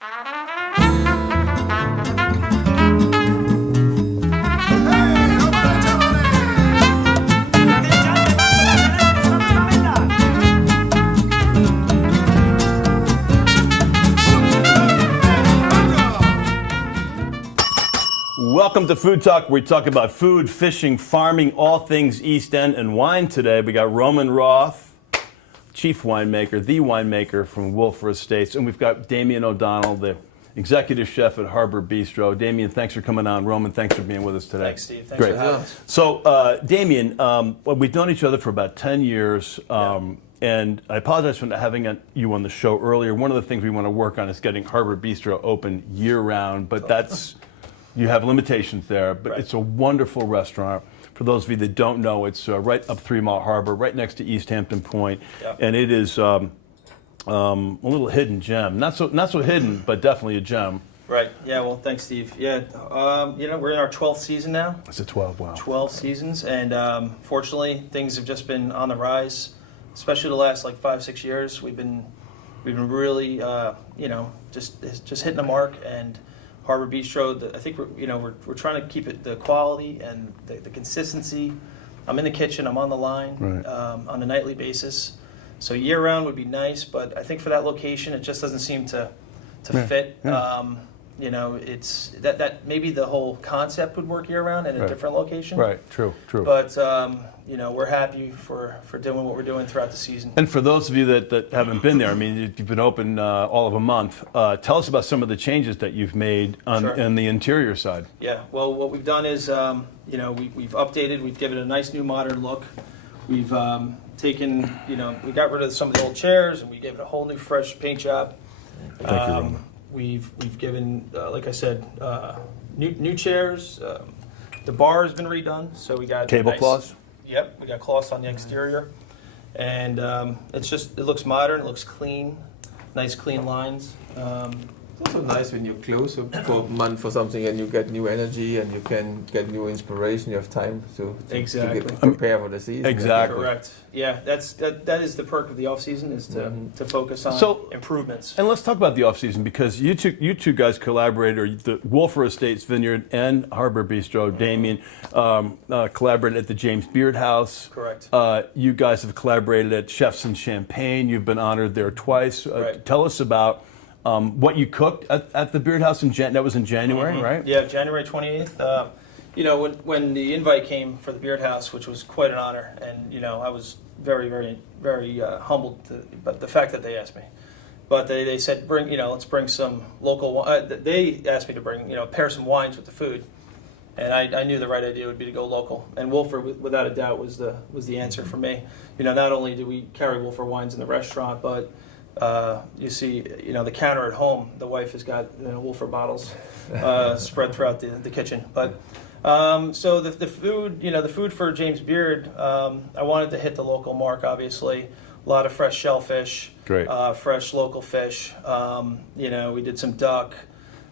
Welcome to Food Talk, where we talk about food, fishing, farming, all things East End and wine today. We got Roth, chief winemaker, the winemaker from Wolfer Estates, and we've got DamienO'Donnell, the executive chef at Harbor Bistro. Damien, thanks for coming on. Roman, thanks for being with us today. Thanks, Steve. Thanks for having us. So, Damien, we've known each other for about 10 years, and I apologize for not having you on the show earlier. One of the things we want to work on is getting Harbor Bistro open year-round, but that's... You have limitations there, but It's a wonderful restaurant. For those of you that don't know, it's right up 3 Mile Harbor, right next to East Hampton Point, and it is a little hidden gem. Not so hidden, but definitely a gem. Right. Yeah. Well, thanks, Steve. Yeah. We're in our 12th season now. It's a 12. Wow. 12 seasons, and fortunately, things have just been on the rise, especially the last 5-6 years. We've been really, just hitting the mark and. Harbor Bistro, I think we're trying to keep it the quality and the consistency. I'm in the kitchen, I'm on the line on a nightly basis. So year round would be nice, but I think for that location it just doesn't seem to fit. Yeah. It's that maybe the whole concept would work year round in a different location. Right, true. But we're happy for doing what we're doing throughout the season. And for those of you that haven't been there, I mean, you've been open all of a month. Tell us about some of the changes that you've made on the interior side. Yeah, well, what we've done is, we've updated, we've given it a nice new modern look. We've taken, we got rid of some of the old chairs and we gave it a whole new fresh paint job. Thank you, Roman. We've given, like I said, new chairs. The bar has been redone, so we got tablecloths. Yep, we got cloths on the exterior, and it looks modern, it looks clean, nice clean lines. It's also nice when you close for a month or something and you get new energy and you can get new inspiration. You have time to prepare for the season. Exactly. Correct. Yeah, that is the perk of the off season is to focus on improvements. And let's talk about the off season because you two guys collaborated, or the Wolfer Estates Vineyard and Harbor Bistro. Damien collaborated at the James Beard House. Correct. You guys have collaborated at Chefs in Champagne. You've been honored there twice. Tell us about. What you cooked at the Beard House that was in January, right? Yeah, January 28th. When the invite came for the Beard House, which was quite an honor, and I was very, very, very humbled but the fact that they asked me. But they said, let's bring some local. They asked me to bring, pair some wines with the food, and I knew the right idea would be to go local. And Wolfer, without a doubt, was the answer for me. Not only do we carry Wolfer wines in the restaurant, but you see, the counter at home, the wife has got Wolfer bottles spread throughout the kitchen. But so the food, the food for James Beard, I wanted to hit the local mark. Obviously, a lot of fresh shellfish, fresh local fish. We did some duck.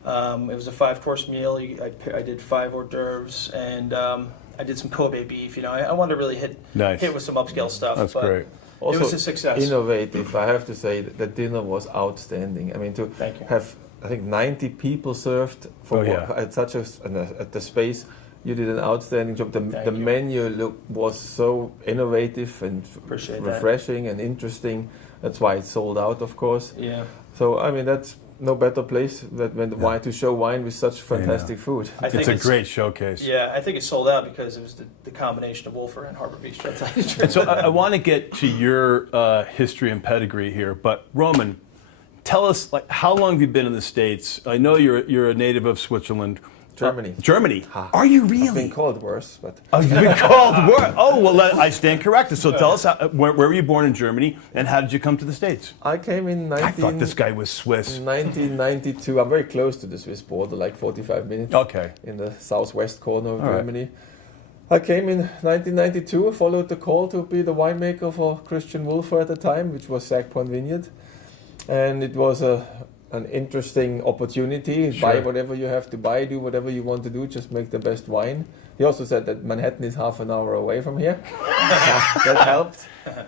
It was a 5-course meal. I did 5 hors d'oeuvres and I did some Kobe beef. I wanted to really hit with some upscale stuff. That's great. Also, it was a success. Innovative. I have to say that the dinner was outstanding. I mean, to have, I think, 90 people served at at the space, you did an outstanding job. The menu was so innovative and refreshing and interesting. That's why it sold out, of course. Yeah. So I mean, that's no better place why to show wine with such fantastic food. It's a great showcase. Yeah, I think it sold out because it was the combination of Wolfer and Harbor Bistro. And so I want to get to your history and pedigree here, but Roman, tell us how long have you been in the States? I know you're a native of Switzerland. Germany. Germany? Are you really? I've been called worse, but... Oh, you've been called worse? Oh, well, I stand corrected. So tell us, where were you born in Germany, and how did you come to the States? I came in I thought this guy was Swiss. 1992. I'm very close to the Swiss border, like 45 minutes. Okay. In the southwest corner of Germany. I came in 1992, followed the call to be the winemaker for Christian Wolfer at the time, which was Sackpoint Vineyard. And it was a an interesting opportunity. Sure. Buy whatever you have to buy, do whatever you want to do, just make the best wine. He also said that Manhattan is half an hour away from here. That helped.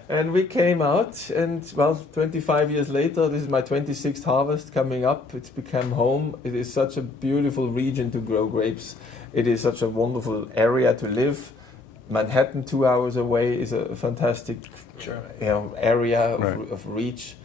And we came out, and well, 25 years later, this is my 26th harvest coming up. It's become home. It is such a beautiful region to grow grapes. It is such a wonderful area to live. Manhattan, 2 hours away, is a fantastic area of reach.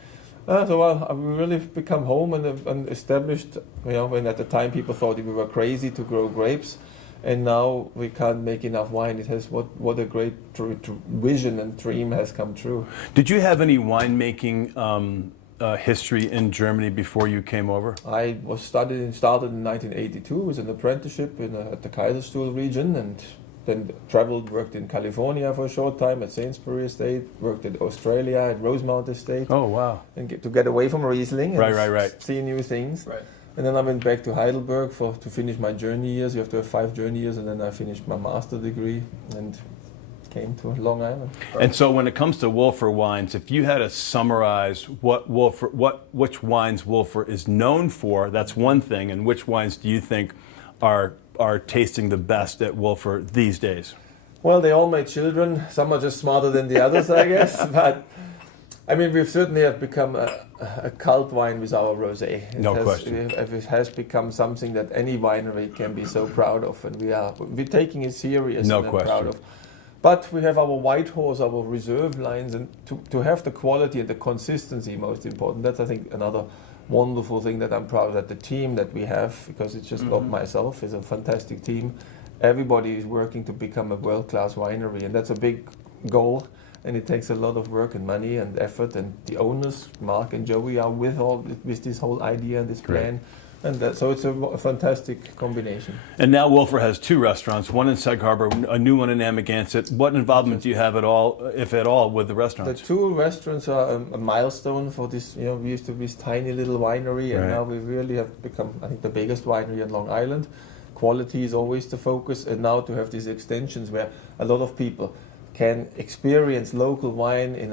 So we really become home and established, when at the time people thought we were crazy to grow grapes. And now we can't make enough wine. It has what a great vision and dream has come true. Did you have any winemaking history in Germany before you came over? I started in 1982 with an apprenticeship at the Kaiserstuhl region, and then traveled, worked in California for a short time at Sainsbury Estate, worked in Australia at Rosemount Estate. Oh, wow. And to get away from Riesling and see new things. Right. And then I went back to Heidelberg to finish my journey years. You have to have 5 journey years, and then I finished my master degree and came to Long Island. And so when it comes to Wolfer wines, if you had to summarize which wines Wolfer is known for, that's one thing, and which wines do you think are tasting the best at Wolfer these days? Well, they all my children. Some are just smarter than the others, I guess. But I mean, we've certainly have become a cult wine with our rosé. Question. It has become something that any winery can be so proud of, and we're taking it serious and proud of. But we have our white horse, our reserve lines, and to have the quality and the consistency most important. That's, I think, another wonderful thing that I'm proud of, that the team that we have, because it's just not myself, is a fantastic team. Everybody is working to become a world-class winery, and that's a big goal. And it takes a lot of work and money and effort, and the owners, Mark and Joey, are with this whole idea and this plan. And so it's a fantastic combination. And now Wolfer has 2 restaurants, one in Sag Harbor, a new one in Amagansett. What involvement do you have at all, if at all, with the restaurants? The 2 restaurants are a milestone for this. We used to be this tiny little winery, and now we really have become, I think, the biggest winery in Long Island. Quality is always the focus, and now to have these extensions where a lot of people can experience local wine in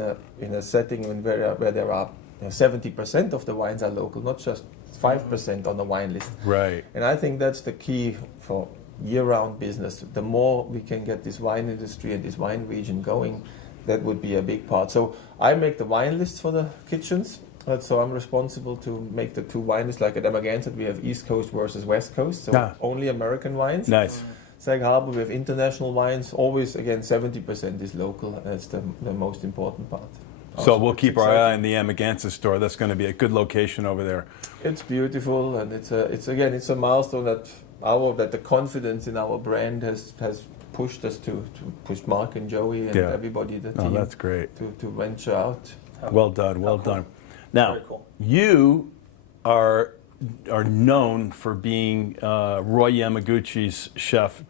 a setting where there are 70% of the wines are local, not just 5% on the wine list. Right. And I think that's the key for year-round business. The more we can get this wine industry and this wine region going, that would be a big part. So I make the wine lists for the kitchens. So I'm responsible to make the 2 wine lists. Like at Amagansett, we have East Coast versus West Coast, so only American wines. Nice. Sag Harbor, we have international wines. Always, again, 70% is local. That's the most important part. So we'll keep our eye on the Amagansett store. That's going to be a good location over there. It's beautiful, and it's a milestone that the confidence in our brand has pushed us to push Mark and Joey and everybody, the team. That's great. To venture out. Well done. Well done. Now, you are known for being Roy Yamaguchi's chef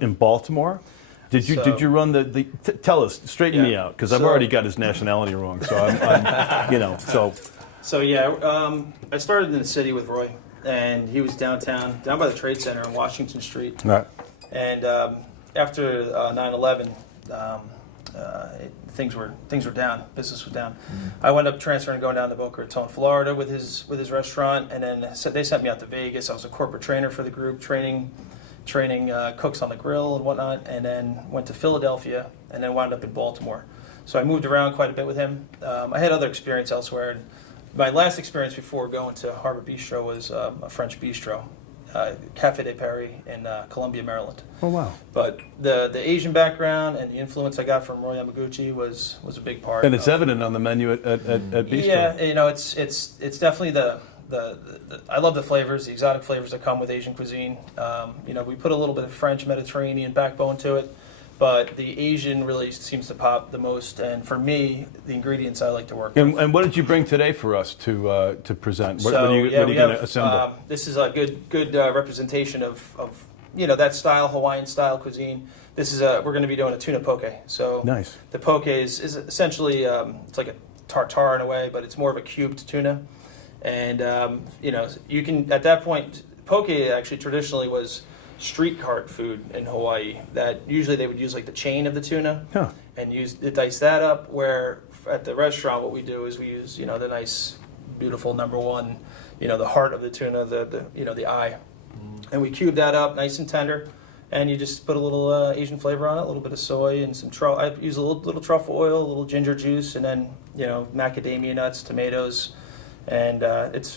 in Baltimore. Did you run the tell us, straighten me out, because I've already got his nationality wrong. So I'm So I started in the city with Roy, and he was down by the Trade Center on Washington Street. Right. And after 9/11, things were down. Business was down. I wound up transferring, going down to Boca Raton, Florida, with his restaurant, and then they sent me out to Vegas. I was a corporate trainer for the group, training cooks on the grill and whatnot, and then went to Philadelphia, and then wound up in Baltimore. So I moved around quite a bit with him. I had other experience elsewhere. And my last experience before going to Harbor Bistro was a French bistro, Café de Paris in Columbia, Maryland. Oh wow! But the Asian background and the influence I got from Roy Yamaguchi was a big part. And it's evident on the menu at Bistro. Yeah, it's definitely the I love the flavors, the exotic flavors that come with Asian cuisine. We put a little bit of French Mediterranean backbone to it, but the Asian really seems to pop the most. And for me, the ingredients I like to work with. And what did you bring today for us to present? What are you going to assemble? This is a good representation of that style, Hawaiian style cuisine. This is we're going to be doing a tuna poke. So nice. The poke is essentially it's like a tartare in a way, but it's more of a cubed tuna. And you can, at that point, poke actually traditionally was street cart food in Hawaii. That usually they would use like the chain of the tuna and dice that up. Where at the restaurant, what we do is we use the nice, beautiful #1 the heart of the tuna, the eye. And we cube that up nice and tender, and you just put a little Asian flavor on it, a little bit of soy and some truffle. I use a little truffle oil, a little ginger juice, and then macadamia nuts, tomatoes, and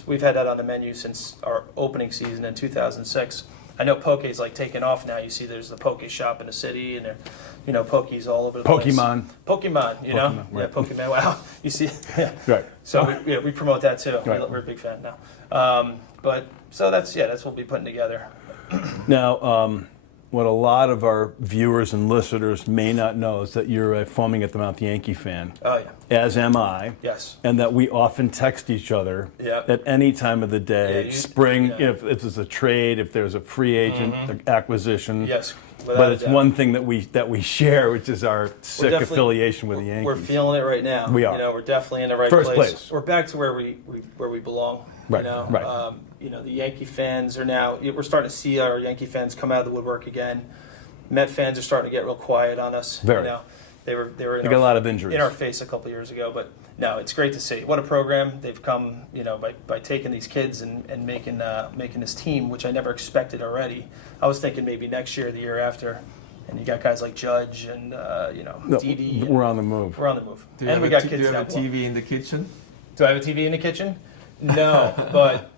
we've had that on the menu since our opening season in 2006. I know poke's like taking off now. You see, there's the poke shop in the city, and there, poke's all over the place. Pokemon, right. Yeah, Pokemon. Wow, you see, yeah. Right. So we promote that too. Right. We're a big fan now. But so that's what we'll be putting together. Now, what a lot of our viewers and listeners may not know is that you're a foaming at the mouth Yankee fan. Oh yeah. As am I. Yes. And that we often text each other at any time of the day, spring, if it's a trade, if there's a free agent acquisition. Yes. But it's one thing that we share, which is our sick affiliation with the Yankees. We're feeling it right now. We are. We're definitely in the right First place. We're back to where we belong. Right. Right. The Yankee fans are now. We're starting to see our Yankee fans come out of the woodwork again. Met fans are starting to get real quiet on us. Very. They were got a lot of injuries in our face a couple of years ago, but no, it's great to see. What a program they've come, by taking these kids and making this team, which I never expected already. I was thinking maybe next year, the year after, and you got guys like Judge and Didi. We're on the move. We're on the move, Do you and have we a got t- kids. Do you have now. a TV in the kitchen? Do I have a TV in the kitchen? No, but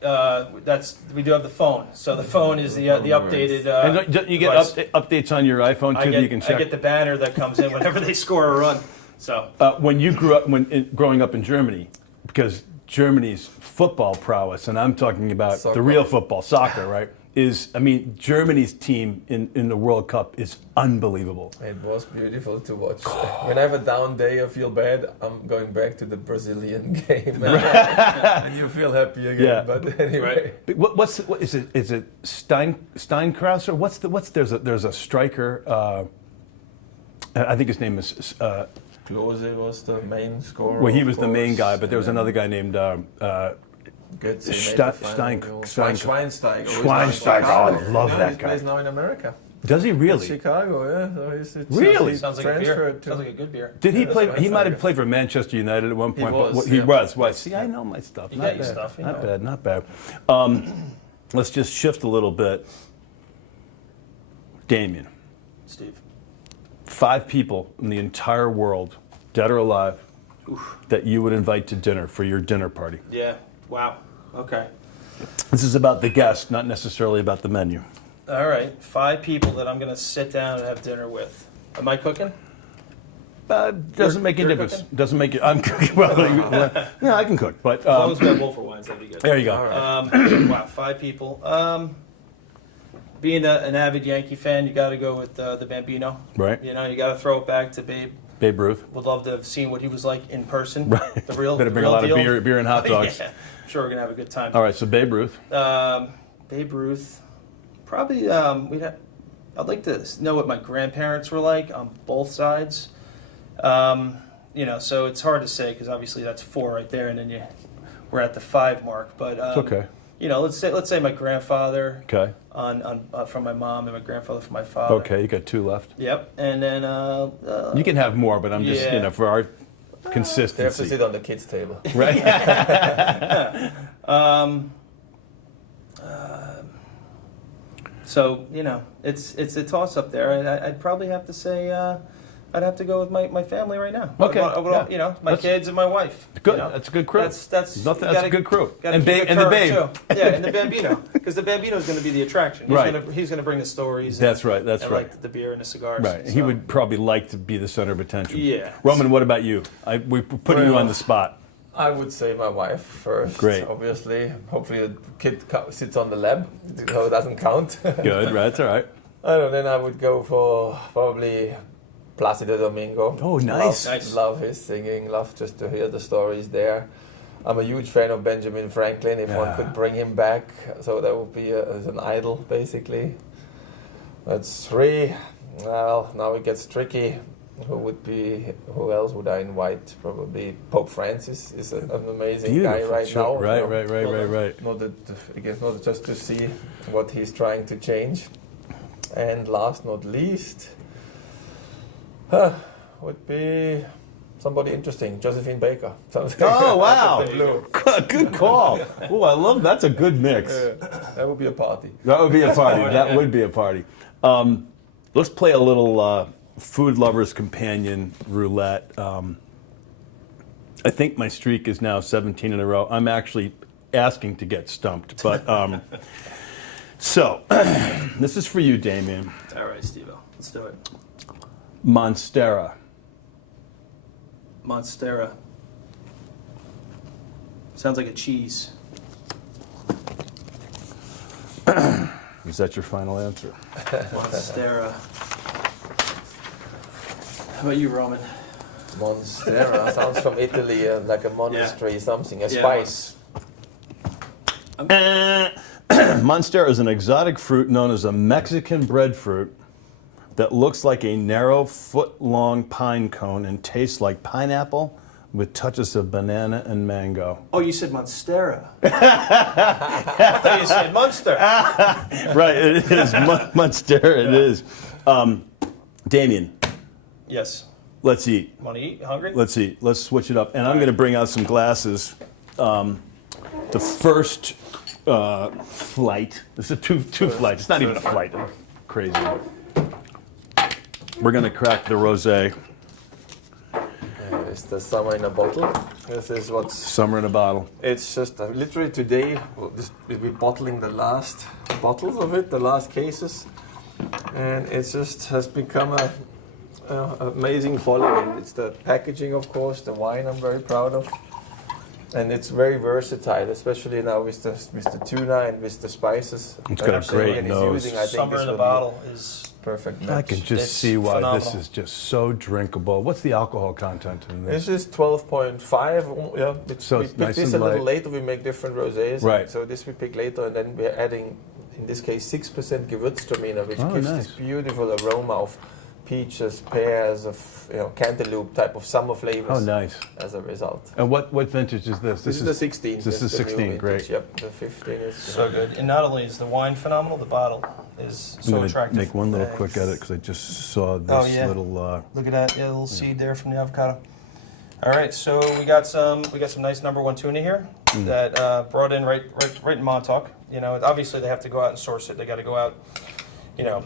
we do have the phone. So the phone is the updated. And you get updates on your iPhone too. That you can check. I get the banner that comes in whenever they score a run. So when you grew up, growing up in Germany, because Germany's football prowess, and I'm talking about Soccer. the real football, soccer, right? Germany's team in the World Cup is unbelievable. It was beautiful to watch. When I have a down day, I feel bad. I'm going back to the Brazilian game, and you feel happy again. Yeah. But anyway, What is it? Is it Steinkrauser? There's a striker. I think his name is. Klose was the main scorer. Well, he was the main guy, but there was another guy named. Schweinsteiger. Schweinsteiger. Oh, I love that He guy. plays now in America. Does he really? Chicago, yeah. So Really? sounds like a beer. Sounds like a good beer. Did he play? He might have Schweinsteiger. played for Manchester United at one point. He was, But See, I know my stuff. You Not got your bad. stuff, you Not know. bad. Not bad. Let's just shift a little bit. Damien, Steve. 5 people in the entire world, dead or alive, that you would invite to dinner for your dinner party. Yeah. Wow. Okay. This is about the guest, not necessarily about the menu. All right. 5 people that I'm going to sit down and have dinner with. Am I cooking? Doesn't make any you're difference. cooking? Doesn't make it. I'm cooking. Well, yeah, I can cook, but As long as we have Wolfer wines, that'd be good. there you go. Wow, 5 people. Being an avid Yankee fan, you got to go with the Bambino. Right. You got to throw it back to Babe. Babe Ruth. Would love to have seen what he was like in person. Right. The real. Better bring real a lot deal. of beer and hot dogs. Yeah. I'm sure we're gonna have a good time. All right, so Babe Ruth. Babe Ruth. Probably. I'd like to know what my grandparents were like on both sides. So it's hard to say because obviously that's 4 right there, and then we're at the 5 mark. But It's okay. let's say my grandfather. Okay. On from my mom and my grandfather from my father. Okay, you got 2 left. Yep, and then You can have more, but I'm just for our They have to consistency. sit on the kids' table. Right. So it's a toss up there, and I'd probably have to say I'd have to go with my family right now. Okay, My kids and my wife. Good. That's a good crew. That's a good crew. And the Babe. Yeah, and the Bambino, because the Bambino is going to be the attraction. He's going to bring the stories. That's right. That's and right. like the beer and the cigars. Right. So. He would probably like to be the center of attention. Yeah. Roman, what about you? We're putting you on the spot. I would say my wife first. Great. Obviously. Hopefully the kid sits on the lap, so it doesn't count. Good. Right. That's all right. I don't know, then I would go for probably Placido Domingo. Oh, nice. Love his singing, love just to hear the stories there. I'm a huge fan of Benjamin Franklin, if one could bring him back. So that would be as an idol, basically. That's 3. Well, now it gets tricky. Who else would I invite? Probably Pope Francis is an amazing guy right now. Right. Not just to see what he's trying to change. And last not least, would be somebody interesting, Josephine Baker. Oh, wow. Good call. Oh, I love that's a good mix. That would be a party. That would be a party. That would be a party. Let's play a little food lovers companion roulette. I think my streak is now 17 in a row. I'm actually asking to get stumped, but so this is for you, Damien. All right, Steve-O, let's do it. Monstera. Monstera. Sounds like a cheese. Is that your final answer? Monstera. How about you, Roman? Monstera sounds from Italy, like a monastery, something, a Yeah. spice. Monstera is an exotic fruit known as a Mexican breadfruit that looks like a narrow, foot-long pine cone and tastes like pineapple with touches of banana and mango. Oh, you said Monstera. I thought you said Munster. Right, it is Monstera. It is. Damien, Yes. let's eat. Want to eat? Hungry? Let's eat. Let's switch it up. And I'm going to bring out some glasses. The first flight. This is two flights. It's not even a flight. Crazy. We're going to crack the rosé. It's the summer in a bottle. This is what's... Summer in a bottle. It's just literally today we'll be bottling the last bottles of it, the last cases, and it just has become a amazing following. It's the packaging, of course, the wine I'm very proud of, and it's very versatile, especially now with the tuna and with the spices. It's got a great Damien is nose. using, I think Summer this in a will bottle is be perfect match. I can just It's see why this phenomenal. is just so drinkable. What's the alcohol content in this? This is 12.5. Yeah, So we it's pick nice this and a little light. later. We make different rosés. Right. So this we pick later, and then we're adding, in this case, 6% Gewürztraminer, which Oh, gives nice. this beautiful aroma of peaches, pears, of cantaloupe type of summer flavors. Oh, nice. As a result. And what vintage is this? This is the 16. This is the new 16. vintage. Great. Yep. The 15 is so good. And not only is the wine phenomenal, the bottle is I'm so going to attractive. make one little quick Thanks. edit because I just saw this Oh, yeah. little. Look at that, yeah, little seed there from the avocado. All right, so we got some nice number one tuna here that brought in right in Montauk. You know, obviously they have to go out and source it. They got to go out. You know,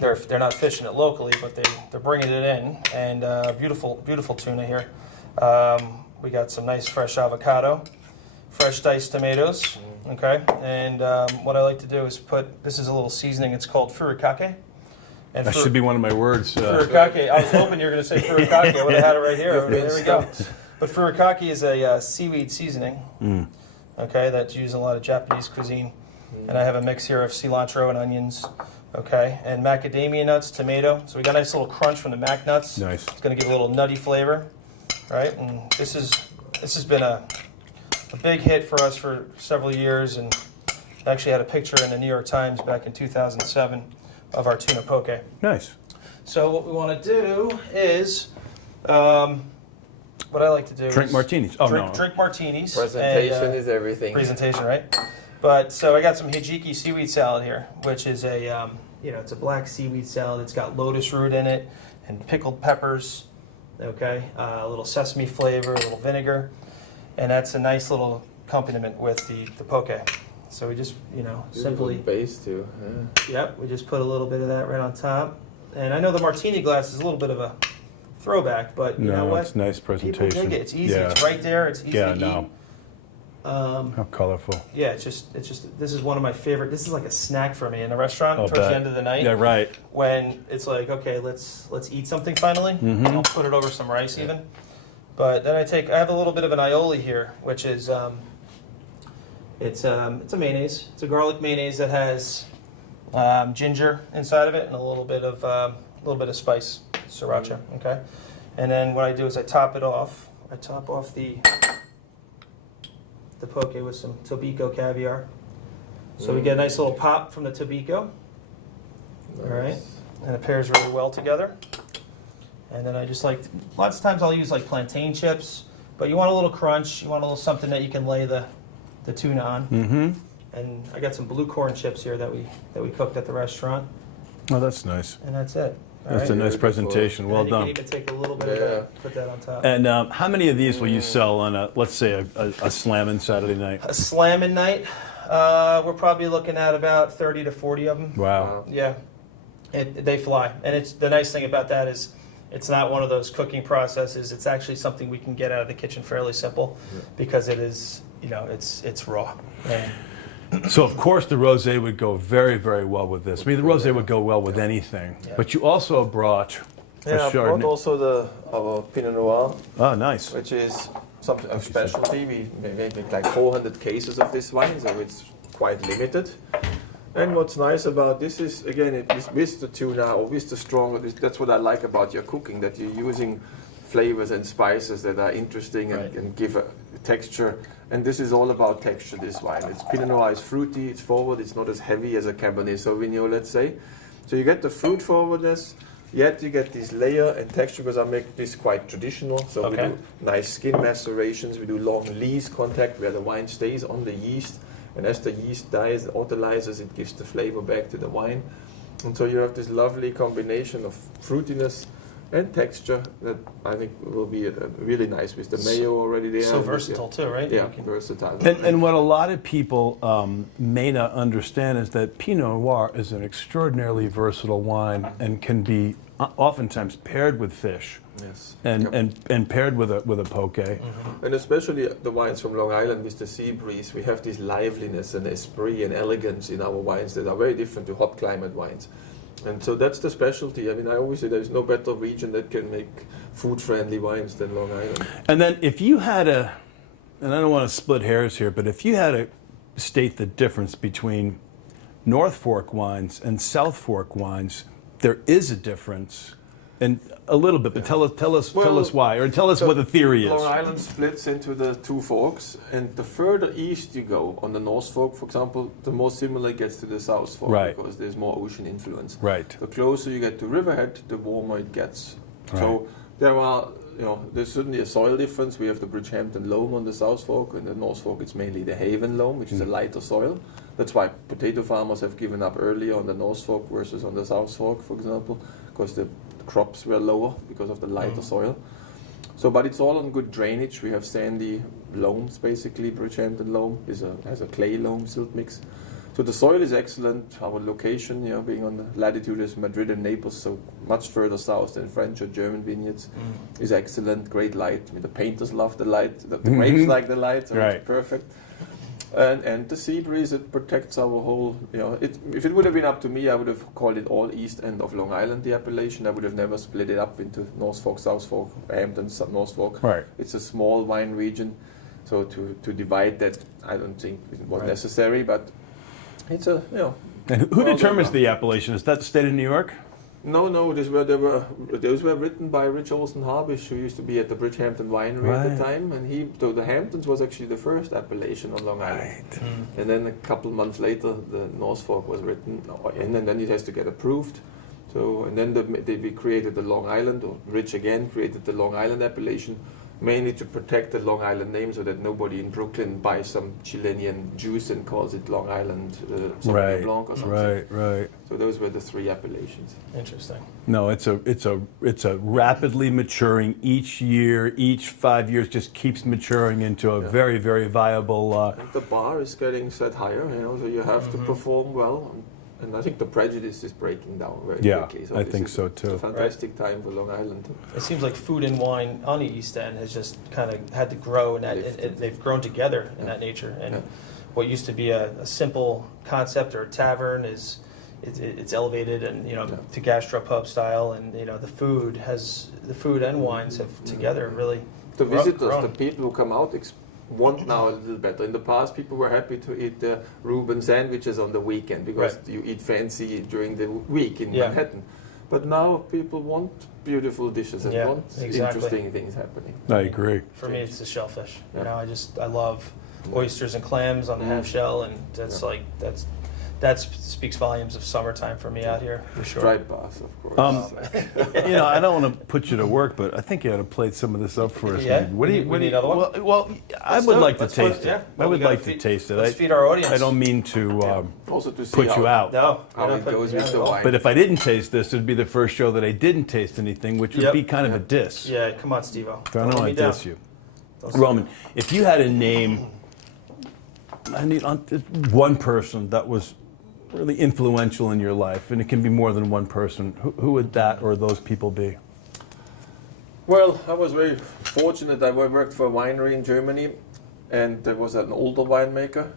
they're not fishing it locally, but they're bringing it in, and beautiful tuna here. We got some nice fresh avocado, fresh diced tomatoes. Okay, and what I like to do is this is a little seasoning. It's called furikake. And That should be one of my words. Furikake. I was hoping you were going to say furikake. I would have had it right here. There we go. But furikake is a seaweed seasoning, okay, that's used in a lot of Japanese cuisine. And I have a mix here of cilantro and onions, okay, and macadamia nuts, tomato. So we got a nice little crunch from the mac nuts. Nice. It's going to give a little nutty flavor, right? And this has been a big hit for us for several years, and I actually had a picture in the New York Times back in 2007 of our tuna poke. Nice. So what we want to do is, what I like to do Drink is martinis. Oh, no. drink martinis. presentation and, is everything. presentation, right? But so I got some hijiki seaweed salad here, which is it's a black seaweed salad. It's got lotus root in it and pickled peppers. Okay, a little sesame flavor, a little vinegar, and that's a nice little accompaniment with the poke. So we just, simply, base too. Yeah. yep, we just put a little bit of that right on top. And I know the martini glass is a little bit of a throwback, but you know No, what? it's nice People presentation. dig it. It's easy. Yeah. It's right there. It's easy Yeah, to no. eat. How colorful. Yeah, it's just. This is one of my favorite. This is like a snack for me in the restaurant I'll towards bet. the end of the night. Yeah, right. When it's like, okay, let's eat something finally. Mhm. I'll put it over some rice even. But then I have a little bit of an aioli here, which is it's a mayonnaise. It's a garlic mayonnaise that has ginger inside of it and a little bit of spice, sriracha. Okay, and then what I do is I top it off. I top off the poke with some tobiko caviar. So we get a nice little pop from the tobiko. All right, and it pairs really well together. And then I just lots of times I'll use like plantain chips, but you want a little crunch. You want a little something that you can lay the tuna on. Mm-hmm. And I got some blue corn chips here that we cooked at the restaurant, Oh, that's nice. and that's it. That's a nice presentation. Well and done. You can even take a little bit of that, put that on top. And how many of these will you sell on a, let's say, a slamming Saturday night? A slamming night, we're probably looking at about 30 to 40 of them. Wow. Yeah, they fly. And it's the nice thing about that is it's not one of those cooking processes. It's actually something we can get out of the kitchen fairly simple because it is, it's raw. And so of course the rosé would go very, very well with this. I mean, the rosé would go well with anything. Yeah. But you also brought a I brought Chardonnay. also our Pinot Noir, Oh, nice. which is something a specialty. We make like 400 cases of this wine, so it's quite limited. And what's nice about this is, again, it is with the tuna or with the stronger. That's what I like about your cooking, that you're using flavors and spices that are interesting and give a texture. And this is all about texture, this wine. It's Pinot Noir is fruity, it's forward, it's not as heavy as a Cabernet Sauvignon, let's say. So you get the fruit forwardness, yet you get this layer and texture, because I make this quite traditional. So we do nice skin macerations, we do long lees contact where the wine stays on the yeast. And as the yeast dies, autolyzes, it gives the flavor back to the wine. And so you have this lovely combination of fruitiness and texture that I think will be really nice with the mayo already there. so versatile too, right? Yeah, versatile. And what a lot of people may not understand is that Pinot Noir is an extraordinarily versatile wine and can be oftentimes paired with fish. Yes. And paired with a poke. And especially the wines from Long Island with the sea breeze, we have this liveliness and esprit and elegance in our wines that are very different to hot climate wines. And so that's the specialty. I mean, I always say there's no better region that can make food-friendly wines than Long Island. And then if you had and I don't want to split hairs here, but if you had to state the difference between North Fork wines and South Fork wines, there is a difference. And a little bit, but tell us why, or tell us what the theory is. Long Island splits into the two forks, and the further east you go on the North Fork, for example, the more similar it gets to the South Fork, because there's more ocean influence. Right. The closer you get to Riverhead, the warmer it gets. Right. So there's certainly a soil difference. We have the Bridgehampton loam on the South Fork, and the North Fork it's mainly the Haven loam, which is a lighter soil. That's why potato farmers have given up earlier on the North Fork versus on the South Fork, for example, because the crops were lower because of the lighter soil. So, but it's all on good drainage. We have sandy loams, basically. Bridgehampton loam has a clay loam silt mix. So the soil is excellent. Our location, being on the latitude is Madrid and Naples, so much further south than French or German vineyards, is excellent. Great light. I mean, the painters love the light. The grapes like the light, so it's perfect. And the sea breeze, it protects our whole, if it would have been up to me, I would have called it all east end of Long Island, the appellation. I would have never split it up into North Fork, South Fork, Hampton, North Fork. Right. It's a small wine region, so to divide that, I don't think it was necessary, but it's a, And who determines the appellation? Is that the state of New York? No, those were written by Rich Olson Harbish, who used to be at the Bridgehampton Winery at the time, and so the Hamptons was actually the first appellation on Long Island. And then a couple months later, the North Fork was written in, and then it has to get approved. So, and then they created the Long Island, or Rich again created the Long Island appellation, mainly to protect the Long Island name so that nobody in Brooklyn buys some Chilean juice and calls it Long Island Sauvignon Blanc or something. Right. So those were the three appellations. Interesting. No, it's a rapidly maturing each year, each 5 years just keeps maturing into a very, very viable. And the bar is getting set higher, so you have to perform well. And I think the prejudice is breaking down very quickly. So I think so too. It's a fantastic time for Long Island. It seems like food and wine on the East End has just kind of had to grow, and they've grown together in that nature. And what used to be a simple concept or a tavern it's elevated and to gastropub style, and the food and wines have together really. The visitors, the people who come out, want now a little better. In the past, people were happy to eat the Reuben sandwiches on the weekend because you eat fancy during the week in Manhattan. But now people want beautiful dishes and want interesting things happening. I agree. For me, it's the shellfish. I love oysters and clams on the half shell, and that's that speaks volumes of summertime for me out here, for sure. Stripe bars, of course. I don't want to put you to work, but I think you ought to plate some of this up for us. Yeah? Maybe. What do you? We need another one? Well, I Let's would do it. like to Let's put it- taste it. yeah. I Well, would we gotta like to feed- taste it. let's feed our audience. I don't mean to Also to see put how, you out. No. how it goes with the wine. But if I didn't taste this, it'd be the first show that I didn't taste anything, which would Yep. be kind of a diss. Yeah, come on, Steve-O. I don't let want me to down. diss you. Don't Roman, if you had a name, I need one person that was really influential in your life, and it can be more than one person, who would that or those people be? Well, I was very fortunate. I worked for a winery in Germany, and there was an older winemaker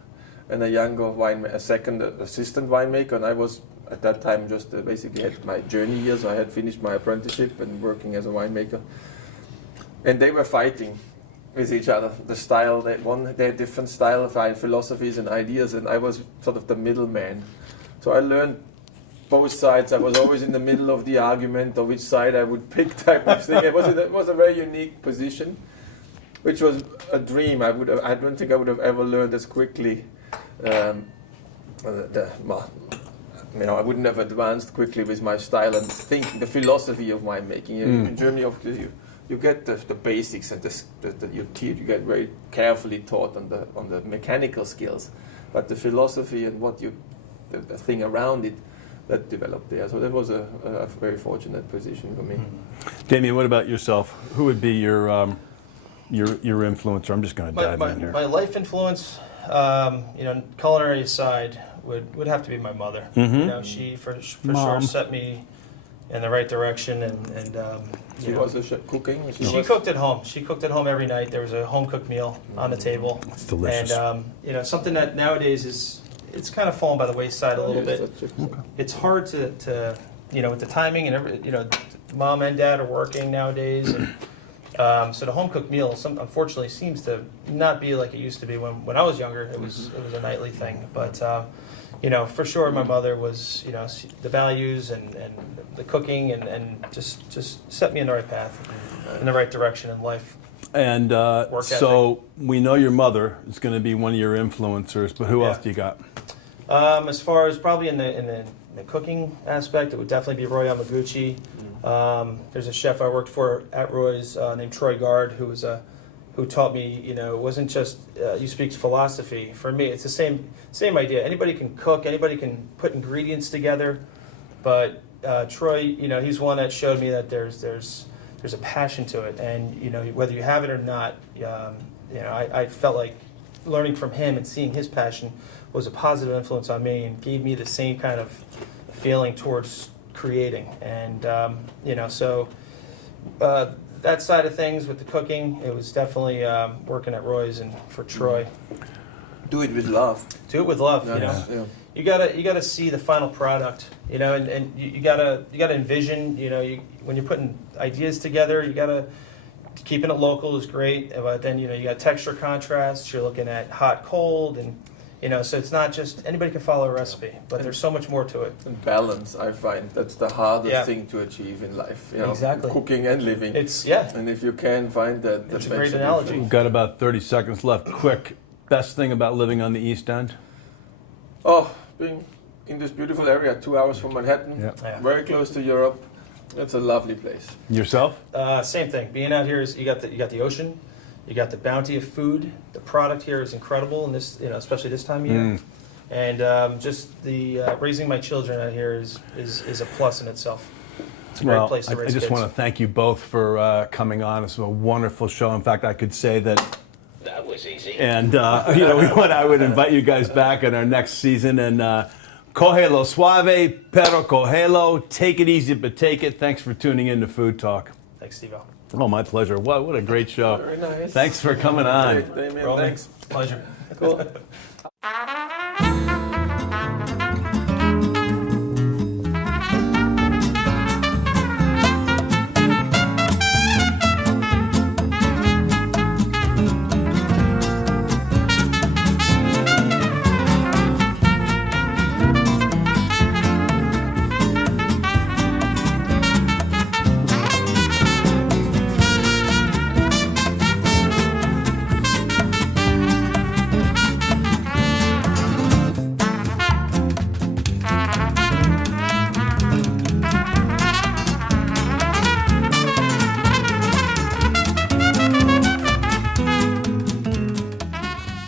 and a younger winemaker, a second assistant winemaker, and I was at that time just basically had my journey years. So I had finished my apprenticeship and working as a winemaker, and they were fighting with each other. The style, they had different style of philosophies and ideas, and I was sort of the middleman. So I learned both sides. I was always in the middle of the argument of which side I would pick, type of thing. It was a very unique position, which was a dream. I don't think I would have ever learned as quickly. I wouldn't have advanced quickly with my style and thinking, the philosophy of winemaking. In Germany, you get the basics and you get very carefully taught on the mechanical skills, but the philosophy and the thing around it, that developed there. So that was a very fortunate position for me. Damien, what about yourself? Who would be your influencer? I'm just going to dive in here. My life influence, culinary aside, would have to be my mother. Mm-hmm. She for Mom. sure set me in the right direction, and She was a chef cooking. She cooked at home. She cooked at home every night. There was a home cooked meal on the table. It's delicious. And something that nowadays it's kind of fallen by the wayside a little bit. It's hard to with the timing and mom and dad are working nowadays, and so the home cooked meal unfortunately seems to not be like it used to be when I was younger. It was a nightly thing, but for sure my mother was the values and the cooking and just set me in the right path, in the right direction in life. And so we know your mother is going to be one of your influencers, but who else do you got? As far as probably in the cooking aspect, it would definitely be Roy Yamaguchi. There's a chef I worked for at Roy's named Troy Gard, who taught me, it wasn't just you speak philosophy. For me, it's the same idea. Anybody can cook, anybody can put ingredients together, but Troy, he's one that showed me that there's a passion to it, and whether you have it or not, I felt like learning from him and seeing his passion was a positive influence on me and gave me the same kind of feeling towards creating. And so that side of things with the cooking, it was definitely working at Roy's and for Troy. Do it with love. Do it with love. Yeah. You gotta see the final product, and you gotta envision, when you're putting ideas together, you gotta keeping it local is great, but then you got texture contrast. You're looking at hot, cold, and so it's not just anybody can follow a recipe, but there's so much more to it. And balance, I find that's the hardest thing to achieve in life. Exactly. Cooking and living. And if you can find that, it's a great analogy. We've got about 30 seconds left. Quick, best thing about living on the East End? Oh, being in this beautiful area, 2 hours from Manhattan, very close to Europe. It's a lovely place. Yourself? Same thing. Being out here is you got the ocean, you got the bounty of food. The product here is incredible, and this especially this time of year. And just the raising my children out here is a plus in itself. It's a great place to raise kids. I just want to thank you both for coming on. It's a wonderful show. In fact, I could say that. That was easy. And I would invite you guys back in our next season. And cógelo suave, pero cógelo. Take it easy, but take it. Thanks for tuning in to Food Talk. Thanks, Steve-O. Oh, my pleasure. What a great show. Very nice. Thanks for coming on. Damien, Roman, thanks. Pleasure. Cool.